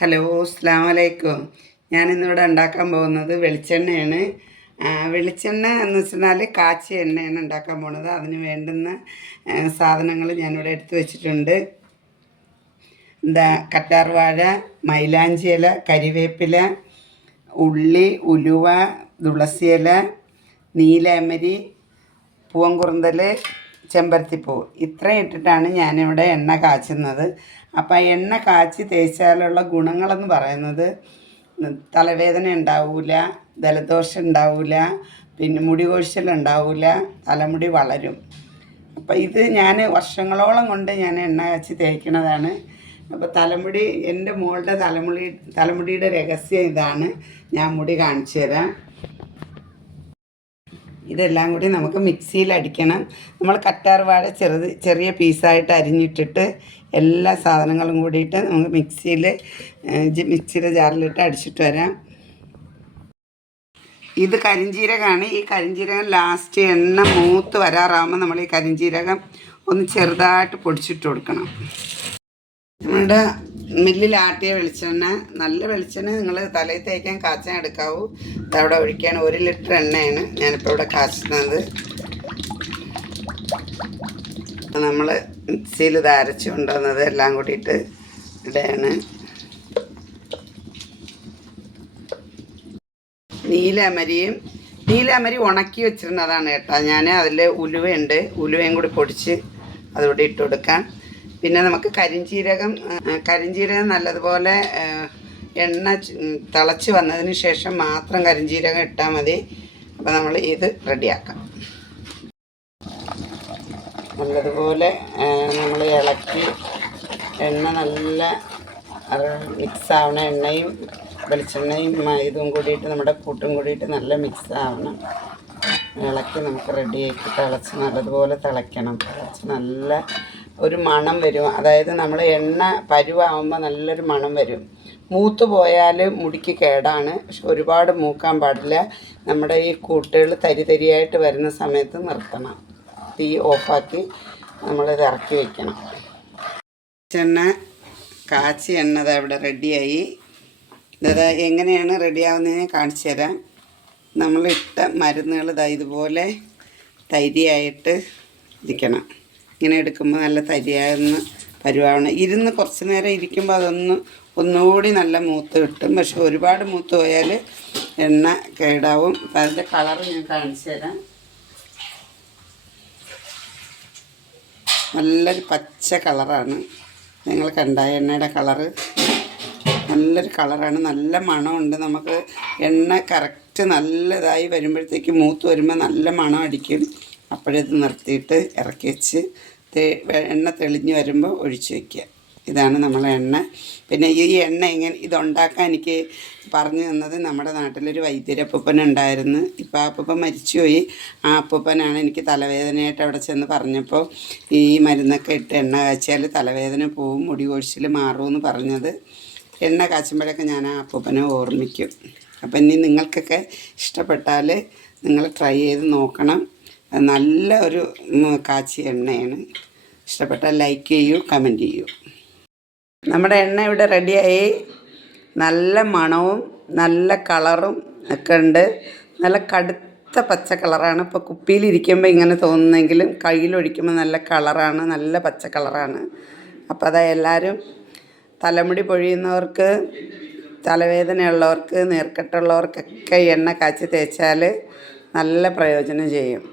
Hello അസ്സാം വലൈക്കും ഞാനിന്നിവിടെ ഉണ്ടാക്കാൻ പോകുന്നത് വെളിച്ചെണ്ണയാണ്. വെളിച്ചെണ്ണ എന്ന് വെച്ചാൽ കാച്ചിയ എണ്ണയാണ് ഉണ്ടാക്കാൻ പോണത് അതിന് വേണ്ടുന്ന സാധനങ്ങൾ ഞാനിവിടെ എടുത്തു വെച്ചിട്ടുണ്ട്. എന്താ കറ്റാർവാഴ മൈലാഞ്ചി ഇല കരിവേപ്പില ഉള്ളി ഉലുവ തുളസിയില പൂവൻ പൂവൻകുറുന്തൽ ചെമ്പരത്തിപ്പൂ ഇത്രയും ഇട്ടിട്ടാണ് ഞാനിവിടെ എണ്ണ കാച്ചുന്നത്. അപ്പോൾ എണ്ണ കാച്ചി തേച്ചാലുള്ള ഗുണങ്ങളെന്ന് പറയുന്നത് തലവേദന ഉണ്ടാവില്ല ജലദോഷം ഉണ്ടാവില്ല പിന്നെ മുടി കൊഴിച്ചിൽ ഉണ്ടാവില്ല തലമുടി വളരും. അപ്പോൾ ഇത് ഞാൻ വർഷങ്ങളോളം കൊണ്ട് ഞാൻ എണ്ണ കാച്ചി തേക്കണതാണ്. അപ്പോൾ തലമുടി എന്റെ മോളുടെ തലമുടി തലമുടിയുടെ രഹസ്യം ഇതാണ്. ഞാൻ മുടി കാണിച്ചു തരാം ഇതെല്ലാം കൂടി നമുക്ക് മിക്സിയിൽ അടിക്കണം. നമ്മൾ കറ്റാർവാഴ ചെറുത് ചെറിയ പീസായിട്ട് അരിഞ്ഞിട്ടിട്ട് എല്ലാ സാധനങ്ങളും കൂടിയിട്ട് നമുക്ക് മിക്സിയിൽ മിക്സിയുടെ ജാറിലിട്ട് അടിച്ചിട്ട് വരാം. ഇത് കരിഞ്ജീരകമാണ് ഈ കരിഞ്ജീരകം ലാസ്റ്റ് എണ്ണ മൂത്ത് വരാറാകുമ്പോൾ നമ്മൾ ഈ കരിഞ്ജീരകം ഒന്ന് ചെറുതായിട്ട് പൊടിച്ചിട്ട് കൊടുക്കണം. നമ്മുടെ മില്ലിൽ ആട്ടിയ വെളിച്ചെണ്ണ നല്ല വെളിച്ചെണ്ണ നിങ്ങൾ തലയിൽ തേക്കാൻ കാച്ചാൻ എടുക്കാവൂ. അതവിടെ ഒഴിക്കുകയാണ് ഒരു ലിറ്റർ എണ്ണയാണ് ഞാനിപ്പോൾ ഇവിടെ കാച്ചുന്നത്. നമ്മൾ മിക്സിയിൽ ഇത് അരച്ച് കൊണ്ടുവന്നത് എല്ലാം കൂടിയിട്ട് ഇടയാണ് നീലമരിയും നീലമരി ഉണക്കി വെച്ചിരുന്നതാണ് കേട്ടോ. ഞാൻ അതിൽ ഉലുവയുണ്ട്. ഉലുവയും കൂടി പൊടിച്ച് അതുകൂടി ഇട്ട് കൊടുക്കാം. പിന്നെ നമുക്ക് കരിഞ്ചീരകം കരിഞ്ചീരകം നല്ലതുപോലെ എണ്ണ തിളച്ച് വന്നതിന് ശേഷം മാത്രം കരിഞ്ചീരകം ഇട്ടാൽ മതി. അപ്പോൾ നമ്മൾ ഇത് റെഡിയാക്കാം. നല്ലതുപോലെ നമ്മൾ ഇളക്കി എണ്ണ നല്ല മിക്സ് ആവണം എണ്ണയും വെളിച്ചെണ്ണയും ഇതും കൂടിയിട്ട് നമ്മുടെ കൂട്ടും കൂടിയിട്ട് നല്ല മിക്സ് ആവണം. ഇളക്കി നമുക്ക് റെഡിയാക്കി തിളച്ച് നല്ലതുപോലെ തിളയ്ക്കണം. തിളച്ച് നല്ല ഒരു മണം വരും. അതായത് നമ്മൾ എണ്ണ പരുവാകുമ്പോൾ നല്ലൊരു മണം വരും. മൂത്ത് പോയാൽ മുടിക്ക് കേടാണ്. പക്ഷെ ഒരുപാട് മൂക്കാൻ പാടില്ല. നമ്മുടെ ഈ കൂട്ടുകൾ തരി തരിയായിട്ട് വരുന്ന സമയത്ത് നിർത്തണം. തീ ഓഫാക്കി നമ്മളിത് ഇറക്കി വയ്ക്കണം എണ്ണ കാച്ചി എണ്ണ അവിടെ റെഡിയായി ഇതാ എങ്ങനെയാണ് റെഡിയാവുന്നതിനെ കാണിച്ചു തരാം. നമ്മളിട്ട മരുന്നുകൾ ഇതാ ഇതുപോലെ തരിയായിട്ട് ഇരിക്കണം. ഇങ്ങനെ എടുക്കുമ്പോൾ നല്ല തരിയാകുന്ന പരുവാണ് ഇരുന്ന് കുറച്ച് നേരം ഇരിക്കുമ്പോൾ അതൊന്ന് ഒന്നുകൂടി നല്ല മൂത്ത് കിട്ടും. പക്ഷെ ഒരുപാട് മൂത്ത് പോയാൽ എണ്ണ കേടാവും. അപ്പം അതിന്റെ കളർ ഞാൻ കാണിച്ചു തരാം. നല്ലൊരു പച്ച കളറാണ്. നിങ്ങൾ കണ്ട എണ്ണയുടെ കളറ്. നല്ലൊരു കളറാണ്. നല്ല മണമുണ്ട്. നമുക്ക് എണ്ണ കറക്റ്റ് നല്ലതായി വരുമ്പോഴത്തേക്ക് മൂത്ത് വരുമ്പോൾ നല്ല മണം അടിക്കും. അപ്പോഴത് നിർത്തിയിട്ട് ഇറക്കി വെച്ച് എണ്ണ തെളിഞ്ഞ് വരുമ്പോൾ ഒഴിച്ച് വയ്ക്കുക ഇതാണ് നമ്മളെ എണ്ണ. പിന്നെ ഈ എണ്ണ എങ്ങനെ ഇതുണ്ടാക്കാൻ എനിക്ക് പറഞ്ഞു തന്നത് നമ്മുടെ നാട്ടിലൊരു വൈദ്യരപ്പൂപ്പൻ ഉണ്ടായിരുന്നു. ഇപ്പോൾ ആ അപ്പൂപ്പൻ മരിച്ചുപോയി. ആ അപ്പൂപ്പനാണ് എനിക്ക് തലവേദനയായിട്ട് അവിടെ ചെന്ന് പറഞ്ഞപ്പോൾ ഈ മരുന്നൊക്കെ ഇട്ട് എണ്ണ കാച്ചിയാൽ തലവേദന പോവും മുടി കൊഴിച്ചിൽ മാറുമെന്ന് പറഞ്ഞത്. എണ്ണ കാച്ചുമ്പോഴൊക്കെ ഞാൻ ആ അപ്പൂപ്പനെ ഓർമ്മിക്കും. അപ്പം ഇനി നിങ്ങൾക്കൊക്കെ ഇഷ്ടപ്പെട്ടാൽ നിങ്ങൾ ട്രൈ ചെയ്ത് നോക്കണം. നല്ല ഒരു കാച്ചി എണ്ണയാണ്. ഇഷ്ടപ്പെട്ടാൽ ലൈക്ക് ചെയ്യൂ കമന്റ് ചെയ്യൂ. നമ്മുടെ എണ്ണ ഇവിടെ റെഡിയായി നല്ല മണവും നല്ല കളറും ഒക്കെ ഉണ്ട്. നല്ല കടുത്ത പച്ച കളറാണ് ഇപ്പോൾ കുപ്പിയിലിരിക്കുമ്പോൾ ഇങ്ങനെ തോന്നുന്നെങ്കിലും കയ്യിലൊഴിക്കുമ്പോൾ നല്ല കളറാണ് നല്ല പച്ച കളറാണ് അപ്പോൾ അതാ എല്ലാവരും തലമുടി പൊഴിയുന്നവർക്ക് തലവേദനയുള്ളവർക്ക് നീർക്കെട്ടുള്ളവർക്കൊക്കെ എണ്ണ കാച്ചി തേച്ചാൽ നല്ല പ്രയോജനം ചെയ്യും.